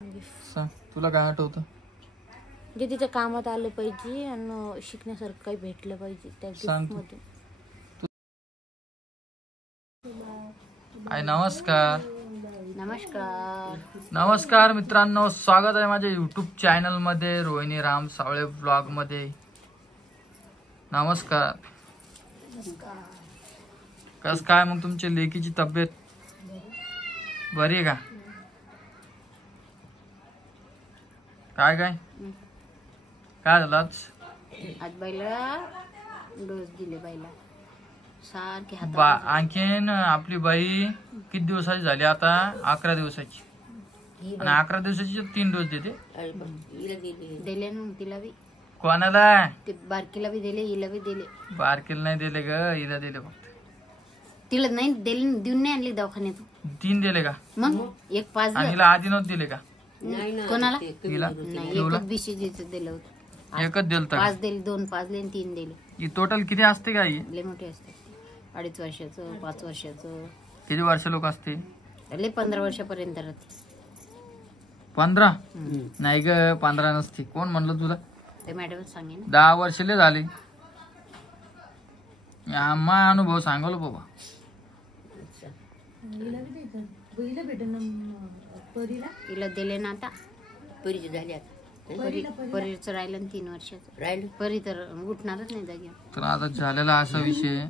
तुला काय आठवतं? जे तिच्या कामात आलं पाहिजे आणि शिकण्यासारखं काही भेटलं पाहिजे त्या गिफ्ट मध्ये. नमस्कार नमस्कार नमस्कार मित्रांनो, स्वागत आहे माझ्या यूट्यूब चॅनल मध्ये, रोहिणी राम सावळे ब्लॉग मध्ये. नमस्कार. कस काय मग तुमच्या लेकीची तब्येत बरी आहे का? काय काय काय झालं आज? बाईला डोस दिले बाईला सारखे हात. आणखीन आपली बाई किती दिवसाची झाली आता? 11 दिवसाची. आणि 11 दिवसाची 3 डोस देते. दिले ना तिला बी. कोणाला? ते बारकीला बी दिले, हिला बी दिले. बारकीला नाही दिले ग, हिला दिले फक्त. तिला नाही दिले, देऊन नाही आणली दवाखान्यातून. 3 दिले का? मग एक 5 आणि हिला आधी नव्हते दिले का? कोणाला? हिला नाही, एकच बीसीजीचं दिलं होतं. एकच दिलं. 5 दिले, 2 5 दिले, 3 दिले. ही टोटल किती असते का? ही लय मोठे असते. 2.5 वर्षाचं, 5 वर्षाचं. किती वर्ष लोक असते? लय 15 वर्षापर्यंत राहते. 15? नाही ग, 15 नसते. कोण म्हणलं तुला? ते मॅडम सांगे ना. 10 वर्षले झाले. आम्हा अनुभव सांगलो बाबा. तिला दिले ना आता. परीची झाली आता. परीचं राहिलं 3 वर्षाचं राहिलं. परी तर उठणारच नाही जागी. तर आता झालेला असा विषय.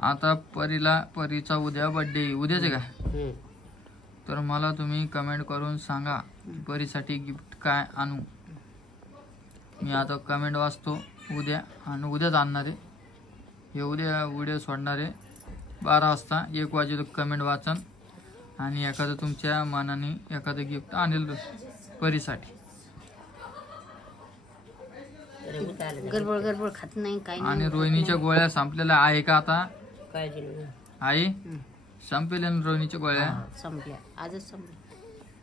आता परीचा उद्या बर्थडे. उद्याच आहे का? तर मला तुम्ही कमेंट करून सांगा परीसाठी गिफ्ट काय आणू. मी आता कमेंट वाचतो उद्या आणि उद्याच आणणार आहे. हे उद्या व्हिडिओ सोडणार आहे 12 वाजता. 1 वाजेला कमेंट वाचन आणि एखादं तुमच्या मनाने एखादं गिफ्ट आणेल परीसाठी. गडबड खात नाही काय नाही. आणि रोहिणीच्या गोळ्या संपलेल्या आहे का आता? आई संपल्या रोहिणीच्या गोळ्या? संपल्या, आजच संपल्या.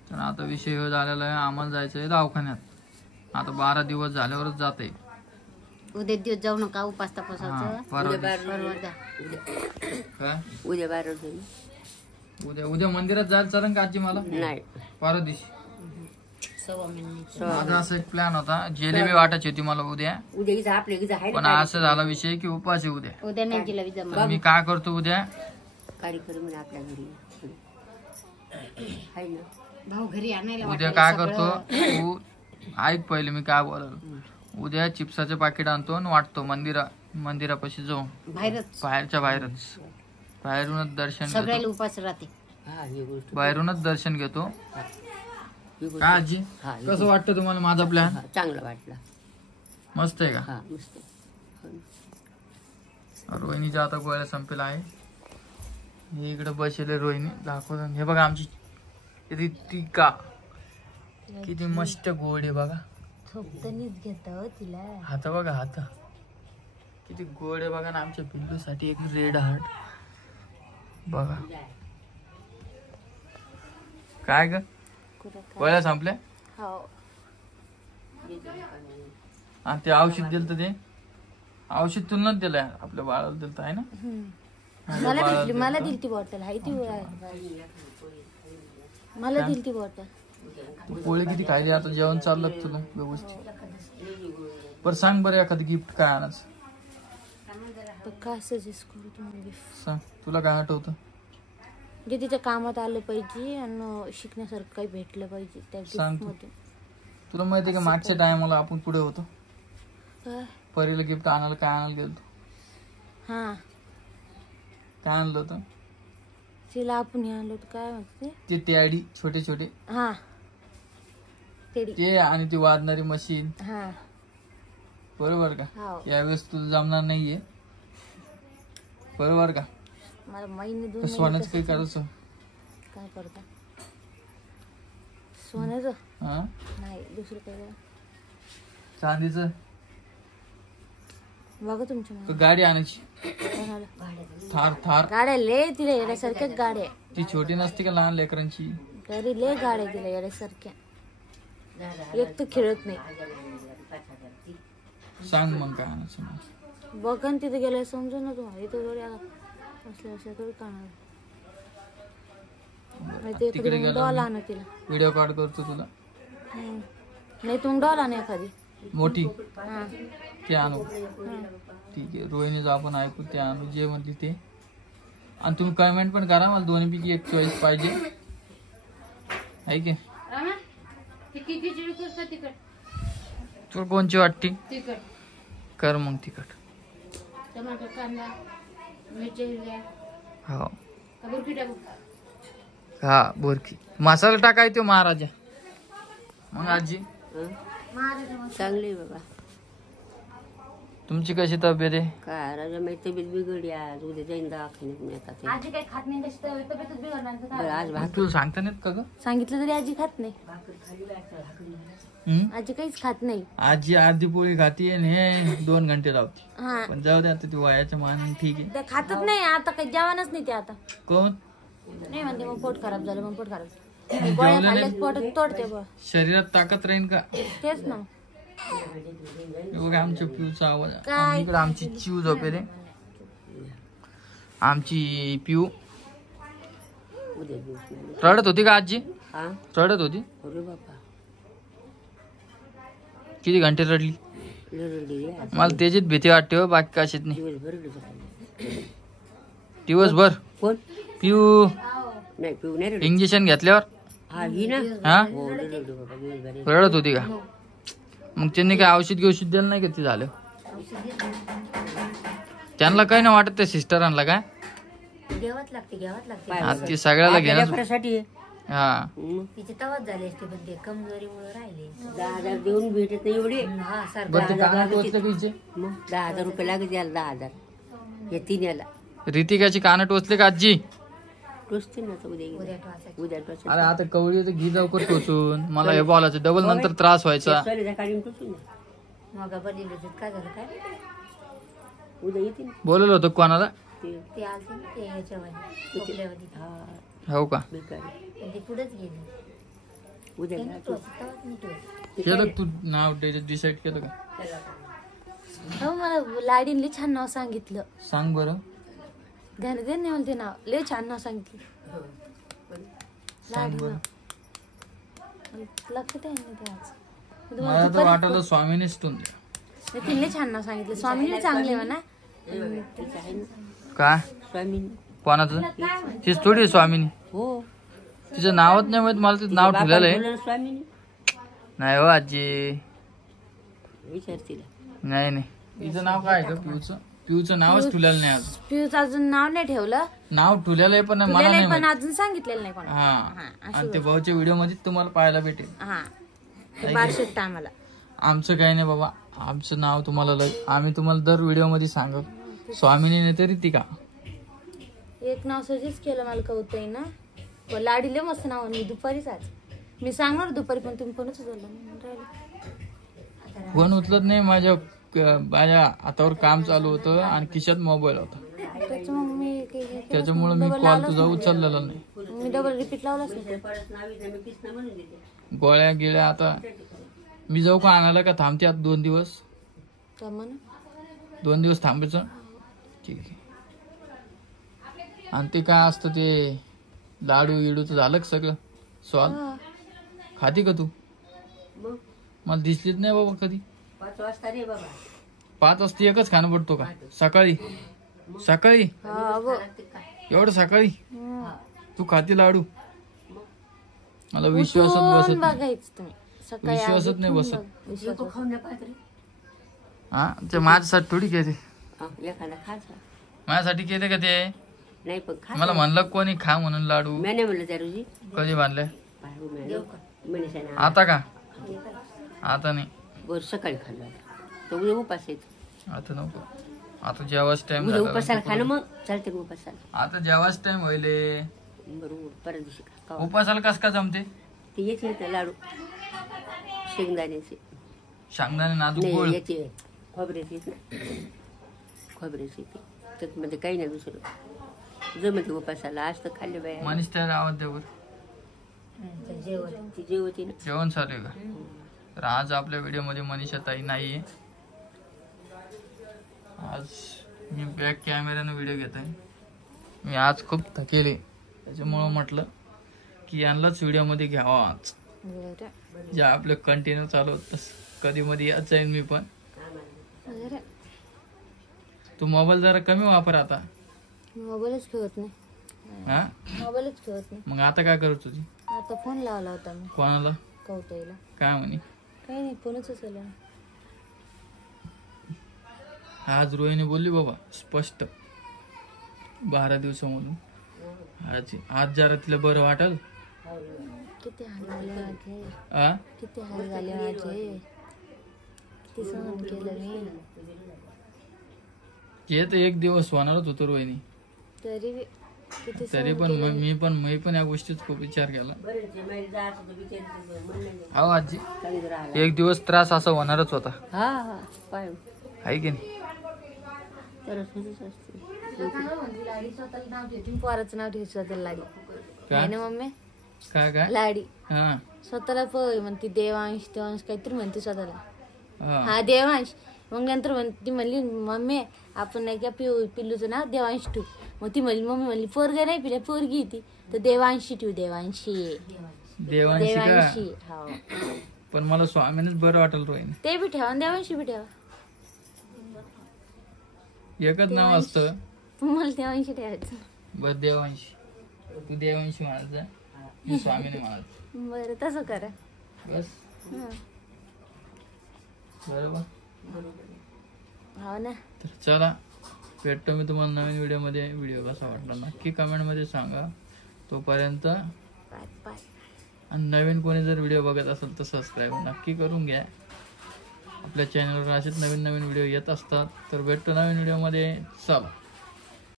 तर आता विषय हो झालेला आहे. आम्हाला जायचंय दवाखान्यात. आता 12 दिवस झाल्यावरच जाते. उद्या दिवस जाऊ नका, उपास तपासायचं. उद्या मंदिरात जायला चालेल का आजी मला? नाही, परवा दिवशी. माझा असा एक प्लॅन होता. जिलेबी वाटायची होती मला उद्या. पण असं झाला विषय की उपास आहे उद्या नाही जिलेबी जमा. तर मी काय करतो उद्या? भाऊ घरी आणायला. उद्या काय करतो तू ऐक पहिले मी काय बोलाल. उद्या चिप्साचे पाकिट आणतो आणि वाटतो मंदिरापाशी जाऊन. बाहेरच बाहेरूनच दर्शन सगळ्याला उपास राहते. बाहेरूनच दर्शन घेतो. काय आजी कसं वाटतं तुम्हाला माझा प्लॅन? चांगला वाटला. मस्त आहे का? रोहिणीच्या आता गोळ्या संपेला आहे. हे इकडे बसले रोहिणी दाखवतो. हे बघा आमची रितिका किती मस्त गोड आहे बघा. घेत तिला हात बघा, हात किती गोड आहे बघा ना. आमच्या पिल्लूसाठी एक रेड हार्ट बघा. काय ग गोळ्या संपल्या? आणि ते औषध दिलं तर ते औषध तुला दिलंय आपल्या बाळाला दिलं आहे ना? मला दिली ती बॉटल आहे ती. मला दिली ती बॉटल. पोळी किती खायली? आता जेवण चाललं तुला व्यवस्थित? बरं सांग बरं एखादं गिफ्ट काय आणायचं? काय सजेस्ट करू तुम्हाला? सांग तुला काय आठवतं? जे तिच्या कामात आलं पाहिजे आणि शिकण्यासारखं काही भेटलं पाहिजे त्या गिफ्ट मध्ये. तुला माहिती का मागच्या टायमाला आपण पुढे होतो. परीला गिफ्ट आणायला काय आणायला गेलो? हा काय आणलं होतं तिला? आपण हे आणलं होतं काय म्हणते ते टेडी छोटे छोटे. हा ते आणि ती वाजणारी मशीन. हा बरोबर का? यावेळेस तुला जमणार नाहीये बरोबर का? मला महिने 2 सोन्याचं काही करायचं? काय करता सोन्याचं? नाही दुसरं काय. चांदीचं बघा तुमच्या गाडी आणायची. थार गाड्या लय तिला येण्यासारख्याच गाड्या. ती छोटी नसते का लहान लेकरांची? तरी लय गाड्या तिला येण्यासारख्या. एक तर खेळत नाही. सांग मग काय आणायचं? बघा ना तिथे गेल्या समजून ना तुम्हाला. इथं थोडी असल्या थोडी काढणार. तिकडे गेला व्हिडिओ कॉल करतो तुला. नाही तुम डॉल ना एखादी मोठी ते आणू. ठीक आहे रोहिणीचं आपण ऐकू ते आणू जे म्हणली ते. आणि तुम्ही कमेंट पण करा मला दोन्हीपैकी एक चॉईस पाहिजे आहे की. तुला कोणची वाटते कर मग तिखट. टमाटर कांदा मिरची हो हा बोरकी मसाला टाकाय तो महाराजा. मग आजी चांगली बाबा. तुमची कशी तब्येत आहे? काय राजा माझी तब्येत बिघडली आज. उद्या जाईन दवाखान्यात. आजी काही खात नाही कशी तब्येतच बिघडणार. आज तुला सांगता नाहीत का ग? सांगितलं तरी आजी खात नाही. आजी काहीच खात नाही. आजी अर्धी पोळी खाती आणि हे 2 घंटे लावती. हा पण जाऊ दे आता ती वयाच्या मानाने ठीक आहे. ते खातच नाही आता काही जेवणच नाही ते आता. कोण नाही म्हणते मग पोट खराब झालं मग पोट खराब झालं. गोळ्या खाल्ल्यास पोट तोडते बघ. शरीरात ताकद राहील का? तेच ना. बघा आमच्या पिऊचा आवाज. इकडे आमची चिऊ झोपे रे. आमची पिऊ रडत होती का आजी? रडत होती. किती घंटे रडली? मला त्याचीच भीती वाटते हो बाकी कशीच नाही. दिवसभर पिऊ इंजेक्शन घेतल्यावर हा रडत होती का? मग त्यांनी काय औषध दिलं नाही का? ते झालं त्यांना काही नाही वाटत त्या सिस्टरांना काय घ्यावाच लागते ती सगळ्याला घेण्यासाठी. हा तिची तवाच झाली असते पण ते कमजोरीमुळे राहिले. 10,000 देऊन भेटत नाही एवढे. बरं ते कानात टोचले का हिचे? मग 10,000 रुपये लागत याला. 10,000 हे 3 याला रितिकाची कानं टोचले का आजी? टोचते ना उद्या टोचते. अरे आता कवळी तर घी लवकर टोचून मला हे बोलायचं डबल नंतर त्रास व्हायचा. काढून टोचून मग बदलले काय झालं काय उद्या येते ना बोलवलं होतं कोणाला? ते आलते ना ते याच्यावर हो का? ते पुढेच गेले. उद्या केलं तू नाव डिसाईड केलं का? हो मला लाडीने छान नाव सांगितलं. सांग बरं. ध्यान दे नाही म्हणते नाव लय छान नाव सांगितलं. सांग बरं. लक्षात आहे ना ते आज. मला तर वाटलं स्वामीनेच तू तिने छान नाव सांगितलं. स्वामीने चांगले म्हणा. काय स्वामी कोणाचं? तीच थोडी स्वामीनी. हो तिचं नावच नाही माहित मला. तिचं नाव ठेवलेलं आहे. स्वामी नाही हो आजी विचार तिला. नाही नाही तिचं नाव काय आहे का? पिऊचं पिऊचं नावच ठेवलेलं नाही अजून. पिऊचं अजून नाव नाही ठेवलं. नाव ठेवलेलं आहे पण मला नाही पण माहित. अजून सांगितलेलं नाही कोणा. हा आणि ते भाऊच्या व्हिडिओ मध्ये तुम्हाला पाहायला भेटेल. हा बारशेट आम्हाला. आमचं काही नाही बाबा. आमचं नाव तुम्हाला आम्ही तुम्हाला दर व्हिडिओ मध्ये सांगत. स्वामीने नाही तरी ती का एक नाव सजेस्ट केलं मला कवताई ना. लाडीले मस्त नाव. मी दुपारीच आज मी सांगणार दुपारी पण तुम्ही कोणच उचललं. फोन उचलत नाही. माझ्या हातावर काम चालू होतं आणि खिशात मोबाईल होता. त्याच्यामुळे मी कॉल तुझा उचललेला नाही. मी डबल रिपीट लावलाच नाही. गोळ्या गिळ्या आता मी जाऊ का आणायला का थांबते आता 2 दिवस? 2 दिवस थांबायचं. ठीक आहे. आणि ते काय असतं ते लाडू इडूचं झालं का सगळं सॉल्व? खाती का तू? मला दिसलीच नाही बाबा कधी. 5 वाजता रे बाबा. 5 वाजता एकच खाणं पडतो का? सकाळी सकाळी एवढं सकाळी तू खाती लाडू? मला विश्वासच बसत नाही. विश्वासच नाही बसत. हा ते माझ्यासाठी थोडी केले. माझ्यासाठी केले का ते? नाही पण मला म्हणलं कोणी खा म्हणून लाडू. मी नाही म्हणलं त्या रोजी. कधी बांधले? आता का? आता नाही. बर सकाळी खाल्लं तर उद्या उपास येत. आता नको. आता जेवाच टाइम उद्या उपासाला खाणं मग चालते उपासाला. आता जेवाच टाइम होईले. बरोबर परत दिवशी खा. उपासाला कस का जमते? ते येते लाडू शेंगदाण्याचे. शेंगदाणे नाजूक गोळ. नाही याचे खोबऱ्याचे खोबऱ्याचे त्याच्यामध्ये काही नाही दुसरं जमते उपासाला. आज तर खाल्ले बाय. मनीष त्याला आवाज द्यावर. जेवती ना. जेवण चालू आहे का? तर आज आपल्या व्हिडिओ मध्ये मनीषा ताई नाहीये. आज मी बॅक कॅमेऱ्यानं व्हिडिओ घेत आहे. मी आज खूप थकेले त्याच्यामुळं म्हटलं की यांनाच व्हिडिओमध्ये घ्यावाच, बरं जे आपले कंटिन्यू चालू होत. कधी मध्ये याच जाईन मी पण. बरं. तू मोबाईल जरा कमी वापर आता. मोबाईलच खेळत नाही. हा मोबाईलच खेळत नाही. मग आता काय करत होती? आता फोन लावला होता मी कोणाला? कवताईला. काय म्हणे? काही नाही, फोनच उचलला. आज रोहिणी बोलली बाबा स्पष्ट 12 दिवसामधून. आज जरा तिला बरं वाटल. किती हाल झाले माझे, आ किती हाल झाले माझे, किती सहन केलं मी. हे तर एक दिवस होणारच होतो रोहिणी. तरी किती तरी पण मी पण या गोष्टीत खूप विचार केला. हो आजी, एक दिवस त्रास असा होणारच होता. हा हा पाय आहे की नाही? तर असंच असते. पोराचं नाव ठेवायचं स्वतःला लाडी. काय? आहे ना मम्मी? काय काय? लाडी हा स्वतःला म्हणते देवांश देवांश काहीतरी म्हणते स्वतःला. हा हा देवांश. मग नंतर ती म्हणली मम्मी आपण नाही का पिल्लूचं नाव देवांश ठेवू. मग ती म्हणली मम्मी म्हणली पोरगा नाही पिल्या पोरगी ती तर देवांशी ठेवू. देवांशी देवांशी का? देवांशी हो. पण मला स्वामीनेच बरं वाटल रोहिणी. ते बी ठेवा आणि देवांशी बी ठेवा. एकच नाव असतं. मला देवांशी ठेवायचं. बर देवांशी. तू देवांशी म्हणायचं, मी स्वामीने म्हणायचं. बरं तसं करा. बस हं. बरोबर. हो ना. तर चला भेटतो मी तुम्हाला नवीन व्हिडिओमध्ये. व्हिडिओ कसा वाटला नक्की कमेंटमध्ये सांगा. तोपर्यंत बाय बाय. आणि नवीन कोणी जर व्हिडिओ बघत असेल तर सबस्क्राईब नक्की करून घ्या. आपल्या चॅनलवर असेच नवीन नवीन व्हिडिओ येत असतात. तर भेटतो नवीन व्हिडिओमध्ये. चला.